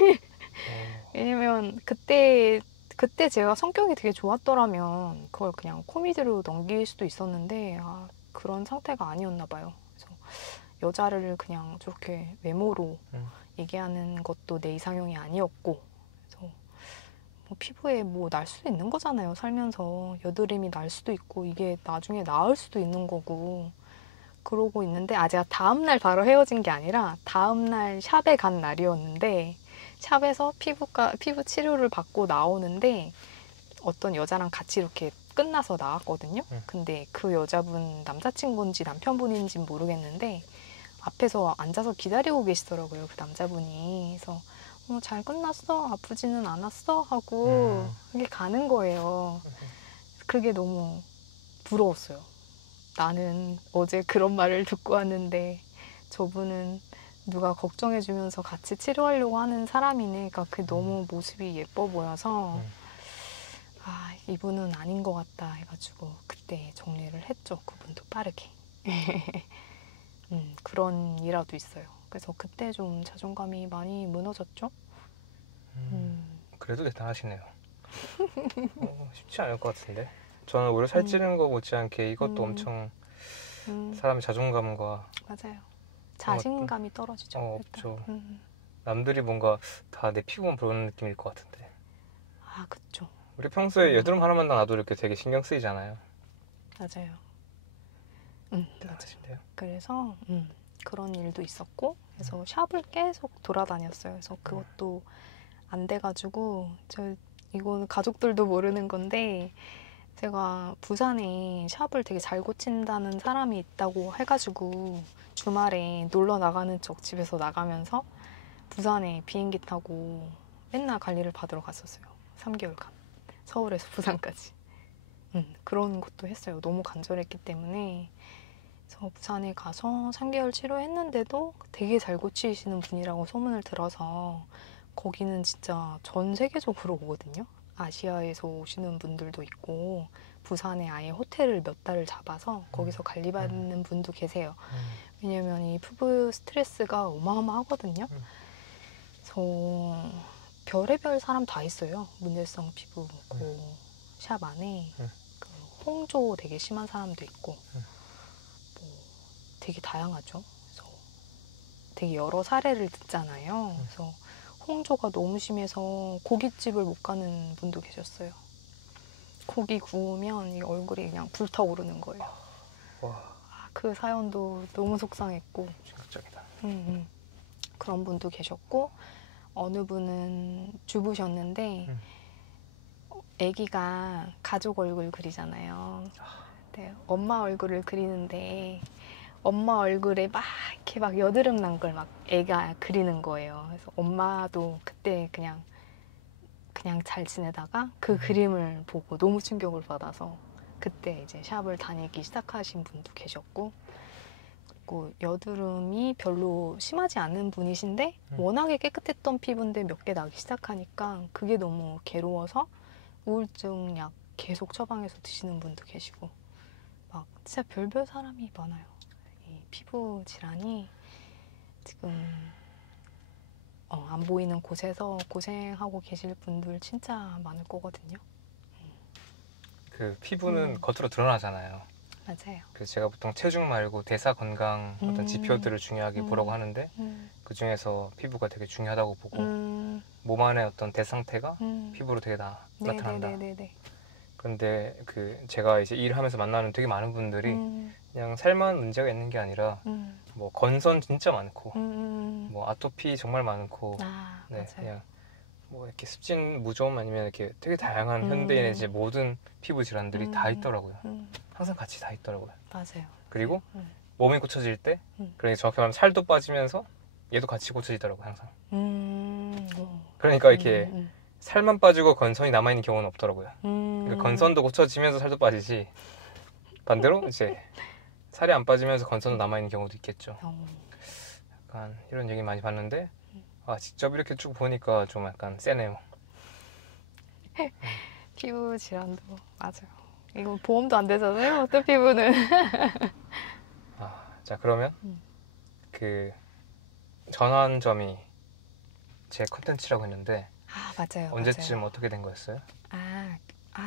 왜냐면 그때 제가 성격이 되게 좋았더라면 그걸 그냥 코미디로 넘길 수도 있었는데 그런 상태가 아니었나 봐요. 그래서 여자를 그냥 저렇게 외모로 얘기하는 것도 내 이상형이 아니었고 그래서 뭐 피부에 뭐 날 수도 있는 거잖아요. 살면서 여드름이 날 수도 있고 이게 나중에 나을 수도 있는 거고 그러고 있는데 제가 다음날 바로 헤어진 게 아니라 다음날 샵에 간 날이었는데 샵에서 피부 치료를 받고 나오는데 어떤 여자랑 같이 이렇게 끝나서 나왔거든요. 근데 그 여자분 남자친구인지 남편분인지 모르겠는데 앞에서 앉아서 기다리고 계시더라고요. 그 남자분이. 그래서 잘 끝났어? 아프지는 않았어? 하고 그게 가는 거예요. 그게 너무 부러웠어요. 나는 어제 그런 말을 듣고 왔는데 저분은 누가 걱정해주면서 같이 치료하려고 하는 사람이네. 그러니까 그게 너무 모습이 예뻐 보여서 이분은 아닌 것 같다 해가지고 그때 정리를 했죠. 그분도 빠르게. 그런 일화도 있어요. 그래서 그때 좀 자존감이 많이 무너졌죠. 그래도 대단하시네요. 쉽지 않을 것 같은데. 저는 오히려 살찌는 거 못지않게 이것도 엄청 사람의 자존감과 맞아요. 자신감이 떨어지죠. 없죠. 남들이 뭔가 다 내 피부만 보는 느낌일 것 같은데. 그쵸. 우리 평소에 여드름 하나만 나도 이렇게 되게 신경 쓰이잖아요. 맞아요. 맞아요. 그래서 그런 일도 있었고 그래서 샵을 계속 돌아다녔어요. 그래서 그것도 안 돼가지고 이거는 가족들도 모르는 건데 제가 부산에 샵을 되게 잘 고친다는 사람이 있다고 해가지고 주말에 놀러 나가는 척 집에서 나가면서 부산에 비행기 타고 맨날 관리를 받으러 갔었어요. 3개월간. 서울에서 부산까지. 그런 것도 했어요. 너무 간절했기 때문에. 그래서 부산에 가서 3개월 치료했는데도 되게 잘 고치시는 분이라고 소문을 들어서 거기는 진짜 전 세계적으로 오거든요. 아시아에서 오시는 분들도 있고 부산에 아예 호텔을 몇 달을 잡아서 거기서 관리받는 분도 계세요. 왜냐면 이 피부 스트레스가 어마어마하거든요. 그래서 별의별 사람 다 있어요. 문제성 피부 그 샵 안에 그 홍조 되게 심한 사람도 있고 뭐 되게 다양하죠. 그래서 되게 여러 사례를 듣잖아요. 그래서 홍조가 너무 심해서 고깃집을 못 가는 분도 계셨어요. 고기 구우면 이 얼굴이 그냥 불타오르는 거예요. 그 사연도 너무 속상했고 충격적이다. 그런 분도 계셨고 어느 분은 주부셨는데 아기가 가족 얼굴 그리잖아요. 네, 엄마 얼굴을 그리는데 엄마 얼굴에 막 이렇게 막 여드름 난 걸 막 애가 그리는 거예요. 그래서 엄마도 그때 그냥 잘 지내다가 그 그림을 보고 너무 충격을 받아서 그때 이제 샵을 다니기 시작하신 분도 계셨고, 그리고 여드름이 별로 심하지 않은 분이신데 워낙에 깨끗했던 피부인데 몇 개 나기 시작하니까 그게 너무 괴로워서 우울증 약 계속 처방해서 드시는 분도 계시고, 막 진짜 별별 사람이 많아요. 이 피부 질환이 지금 안 보이는 곳에서 고생하고 계실 분들 진짜 많을 거거든요. 그 피부는 겉으로 드러나잖아요. 맞아요. 그래서 제가 보통 체중 말고 대사 건강 어떤 지표들을 중요하게 보라고 하는데 그 중에서 피부가 되게 중요하다고 보고 몸 안의 어떤 대 상태가 피부로 되게 나타난다. 네네네네. 그런데 그 제가 이제 일하면서 만나는 되게 많은 분들이 그냥 살만 문제가 있는 게 아니라 뭐 건선 진짜 많고 뭐 아토피 정말 많고 네, 맞아요. 그냥 뭐 이렇게 습진 무좀 아니면 이렇게 되게 다양한 현대인의 이제 모든 피부 질환들이 다 있더라고요. 항상 같이 다 있더라고요. 맞아요. 그리고 몸이 고쳐질 때, 그러니까 정확히 말하면 살도 빠지면서 얘도 같이 고쳐지더라고요, 항상. 그러니까 이렇게 살만 빠지고 건선이 남아있는 경우는 없더라고요. 그러니까 건선도 고쳐지면서 살도 빠지지, 반대로 이제 살이 안 빠지면서 건선도 남아있는 경우도 있겠죠. 약간 이런 얘기 많이 봤는데 직접 이렇게 쭉 보니까 좀 약간 세네요. 피부 질환도 맞아요. 이거 보험도 안 되잖아요, 어떤 피부는. 자, 그러면 그 전환점이 제 컨텐츠라고 했는데 맞아요. 언제쯤 맞아요. 어떻게 된 거였어요?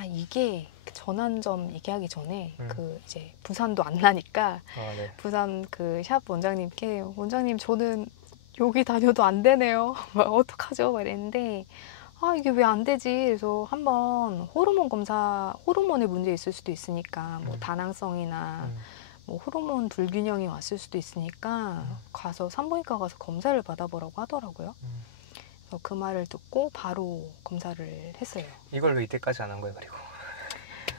이게 전환점 얘기하기 전에 그 이제 부산도 안 나니까 네. 부산 그 샵 원장님께 원장님 저는 여기 다녀도 안 되네요. 막 어떡하죠? 막 이랬는데 이게 왜 안 되지? 그래서 한번 호르몬 검사, 호르몬에 문제 있을 수도 있으니까 뭐 다낭성이나 뭐 호르몬 불균형이 왔을 수도 있으니까 가서 산부인과 가서 검사를 받아보라고 하더라고요. 그래서 그 말을 듣고 바로 검사를 했어요. 이걸 왜 이때까지 안 한 거예요, 그리고?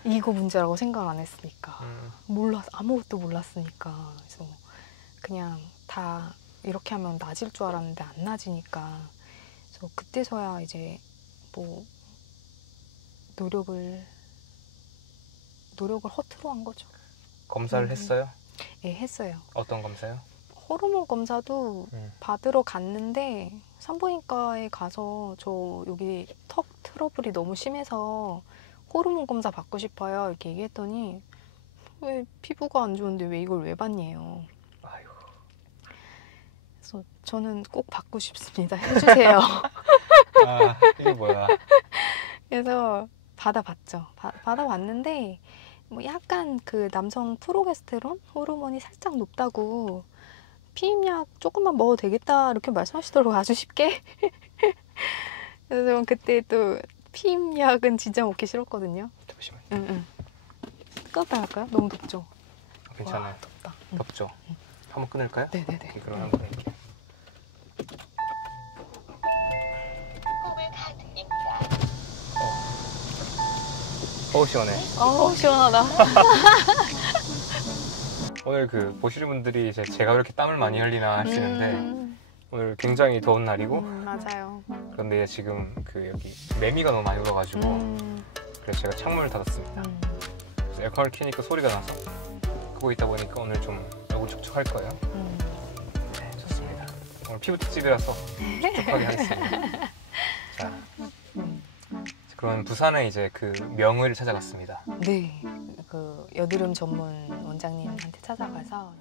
이거 문제라고 생각 안 했으니까. 아무것도 몰랐으니까. 그래서 그냥 다 이렇게 하면 나아질 줄 알았는데 안 나아지니까. 그래서 그때서야 이제 뭐 노력을 허투루 한 거죠. 검사를 했어요? 예, 했어요. 어떤 검사요? 호르몬 검사도 받으러 갔는데 산부인과에 가서 저 여기 턱 트러블이 너무 심해서 호르몬 검사 받고 싶어요 이렇게 얘기했더니 왜 피부가 안 좋은데 왜 이걸 왜 받니에요. 아이고. 그래서 저는 꼭 받고 싶습니다. 해주세요. 이게 뭐야. 그래서 받아봤죠. 받아봤는데 뭐 약간 그 남성 프로게스테론 호르몬이 살짝 높다고 피임약 조금만 먹어도 되겠다 이렇게 말씀하시더라고요. 아주 쉽게. 그래서 그때 또 피임약은 진짜 먹기 싫었거든요. 잠시만요. 껐다 할까요? 너무 덥죠? 괜찮아요. 와, 덥다. 덥죠? 한번 끊을까요? 네네네. 오케이, 그럼 한번 끊을게요. 시원해. 시원하다. 오늘 그 보시는 분들이 이제 제가 왜 이렇게 땀을 많이 흘리나 하시는데 오늘 굉장히 더운 날이고 맞아요. 그런데 지금 그 여기 매미가 너무 많이 울어가지고 그래서 제가 창문을 닫았습니다. 그래서 에어컨을 켜니까 소리가 나서 끄고 있다 보니까 오늘 좀 얼굴 촉촉할 거예요. 네, 좋습니다. 오늘 피부 특집이라서 촉촉하게 하겠습니다. 자, 그러면 부산에 이제 그 명의를 찾아갔습니다. 네, 그 여드름 전문 원장님한테 찾아가서